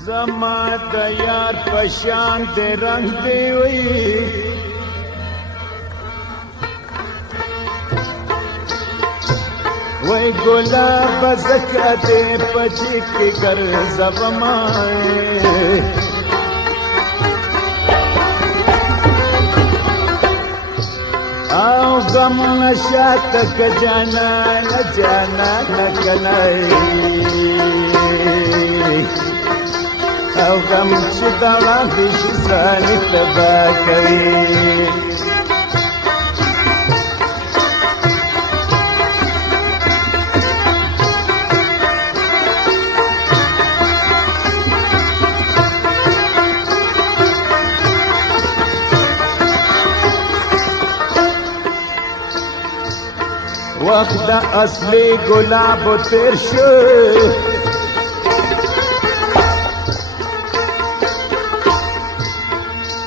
زما د یار پشان دې رنگ دی وی وای ګلاب زکات پچې کې ګر زما او غم نشات ک جانا جانا نکنای او غم چې دا وړاندې شي ځانې تباه کوي وقت د اصلي ګلابو تیر شو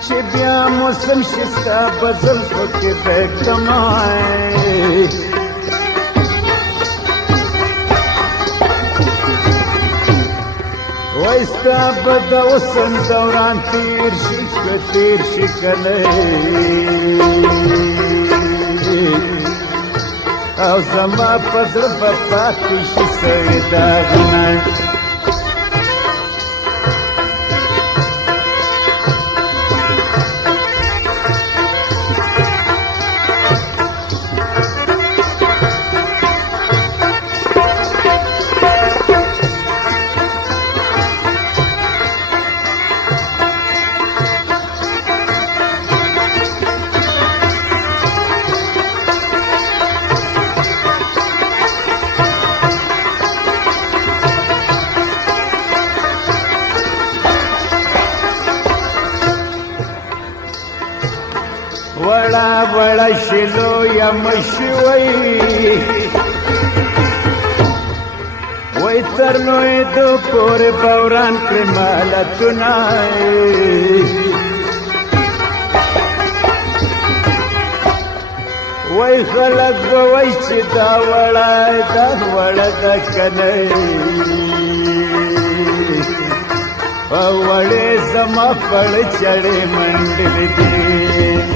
چې بیا موسم شي ستا په زلفو کې بېګدمای وای ستا به د حسن دوران تیر شي که تیر شي که نه او زما په زړه به پاتې شي سوي داغونه وړا وړا شلو یا مشوي وای تر نوې د پورې بوران کړمالتونه وای خلک به وای چې دا وړا د کنه او وړې زما پړ چړې منډلې دي